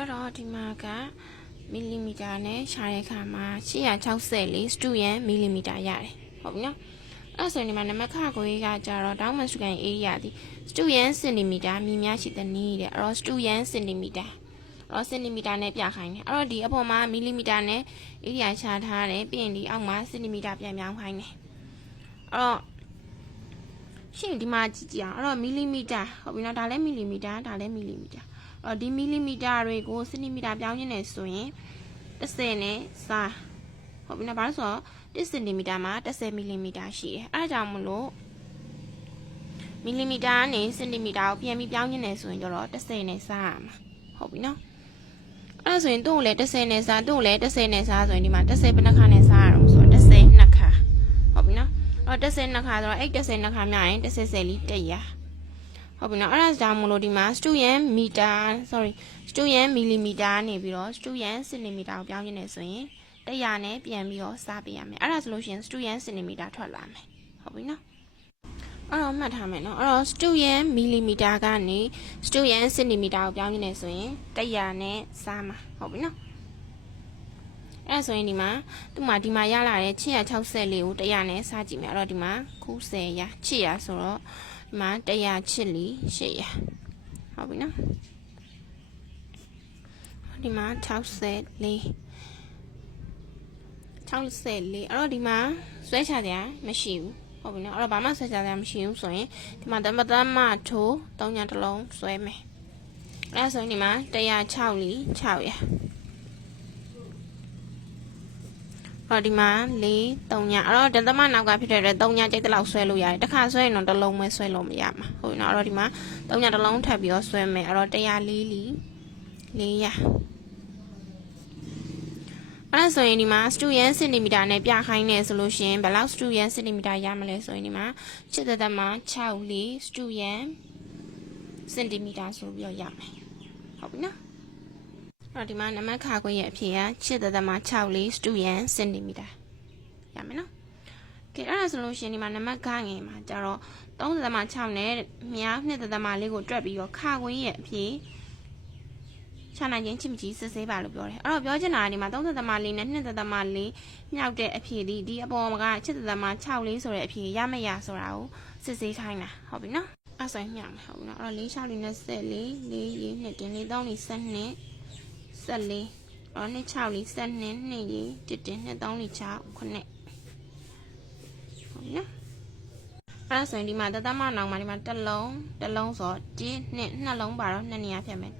အဲ့တော့ဒီမှာကမီလီမီတာနဲ့ရှားတဲ့အခါမှာ864 student မီလီမီတာရတယ်ဟုတ်ပြီနော်အဲ့ဆိုရင်ဒီမှာနံပါတ်ခခွေးကကြတော့တောင်းမှန်စုကန် area သည် student စင်တီမီတာမြည်များရှိတဲ့နည်းတဲ့အဲ့တော့ student စင်တီမီတာအဲ့တော့စင်တီမီတာနဲ့ပြခိုင်းတယ်အဲ့တော့ဒီအပေါ်မှာမီလီမီတာနဲ့ area ရှားထားတယ်ပြီးရင်ဒီအောက်မှာစင်တီမီတာပြန်ပြောင်းခိုင်းတယ်အဲ့တော့ရှင်းဒီမှာကြည့်ကြအောင်အဲ့တော့မီလီမီတာဟုတ်ပြီနော်ဒါလည်းမီလီမီတာဒါလည်းမီလီမီတာအဲ့တော့ဒီမီလီမီတာတွေကိုစင်တီမီတာပြောင်းရင်းနေဆိုရင်10နဲ့စာဟုတ်ပြီနော်ဘာလို့ဆိုတော့1စင်တီမီတာမှာ10မီလီမီတာရှိတယ်အဲဒါကြောင့်မလို့မီလီမီတာနဲ့စင်တီမီတာကိုပြန်ပြီးပြောင်းရင်းနေဆိုရင်တော့10နဲ့စာရမှာဟုတ်ပြီနော်အဲဒါဆိုရင်သူ့ကိုလည်း10နဲ့စာသူ့ကိုလည်း10နဲ့စာဆိုရင်ဒီမှာ10ဘယ်နှခါနဲ့စာရအောင်ဆိုတော့10နှစ်ခါဟုတ်ပြီနော်အဲ့တော့10နှစ်ခါဆိုတော့အဲ့10နှစ်ခါများရင်10လီ100ဟုတ်ပြီနော်အဲ့ဒါကြောင့်မလို့ဒီမှာ student millimeter နေပြီးတော့ student centimeter ကိုပြောင်းရင်းနေဆိုရင်100နဲ့ပြန်ပြီးတော့စပေးရမယ်အဲ့ဒါဆိုလို့ရှိရင် student centimeter ထွက်လာမယ်ဟုတ်ပြီနော်အဲ့တော့မှတ်ထားမယ်နော်အဲ့တော့ student millimeter ကနေ student centimeter ကိုပြောင်းရင်းနေဆိုရင်100နဲ့စမှာဟုတ်ပြီနော်အဲ့ဆိုရင်ဒီမှာဒီမှာရလာတဲ့864ကို100နဲ့စကြည့်မယ်အဲ့တော့ဒီမှာ90ရ800ဆိုတော့ဒီမှာ100ချစ်လီ800ဟုတ်ပြီနော်ဒီမှာ64အဲ့တော့ဒီမှာဆွဲချကြမရှိဘူးဟုတ်ပြီနော်အဲ့တော့ဘာမှဆွဲချကြမရှိဘူးဆိုရင်ဒီမှာတမထိုး3ညတစ်လုံးဆွဲမယ်အဲ့ဆိုရင်ဒီမှာ106လီ600အော်ဒီမှာ4 3ညအဲ့တော့ဒသမနောက်ကဖြစ်တဲ့အတွက်3ညကြိတ်တလောက်ဆွဲလို့ရတယ်တစ်ခါဆွဲရင်တော့တစ်လုံးပဲဆွဲလို့မရမှာဟုတ်ပြီနော်အဲ့တော့ဒီမှာ3ညတစ်လုံးထပ်ပြီးတော့ဆွဲမယ်အဲ့တော့104လီ400အဲ့ဆိုရင်ဒီမှာ student centimeter နဲ့ပြခိုင်းနေဆိုလို့ရှိရင်ဘယ်လောက် student centimeter ရမလဲဆိုရင်ဒီမှာ8.6လီ student centimeter ဆိုပြီးတော့ရမယ်ဟုတ်ပြီနော်အဲ့တော့ဒီမှာနံပါတ်ခါခွေရဲ့အဖြေက8.6လီ student centimeter ရမယ်နော်ကဲအဲ့ဒါဆိုလို့ရှိရင်ဒီမှာနံပါတ်ခငယ်မှာကျတော့3.6နဲ့မြောက်2.4ကိုတွက်ပြီးတော့ခါခွေရဲ့အဖြေချနိုင်ခြင်းချစ်မကြီးစစ်ဆေးပါလို့ပြောတယ်အဲ့တော့ပြောချင်တာကဒီမှာ3.4နဲ့2.4မြောက်တဲ့အဖြေဒီအပေါ်က8.6လေးဆိုတဲ့အဖြေရမရဆိုတာကိုစစ်ဆေးခိုင်းတာဟုတ်ပြီနော်အဲ့ဆိုရင်ညမယ်ဟုတ်ပြီနော်အဲ့တော့4 6 4 24 4ရေ2တင်4 3 4 12 14အော်2 6 4 12 2ရေ1တင်2 3 4 6 9ဟုတ်ပြီနော်အဲ့ဆိုရင်ဒီမှာတသမနောင်မှာဒီမှာတစ်လုံးဆို1 2 2လုံးပါတော့2နေရာဖြတ်မယ်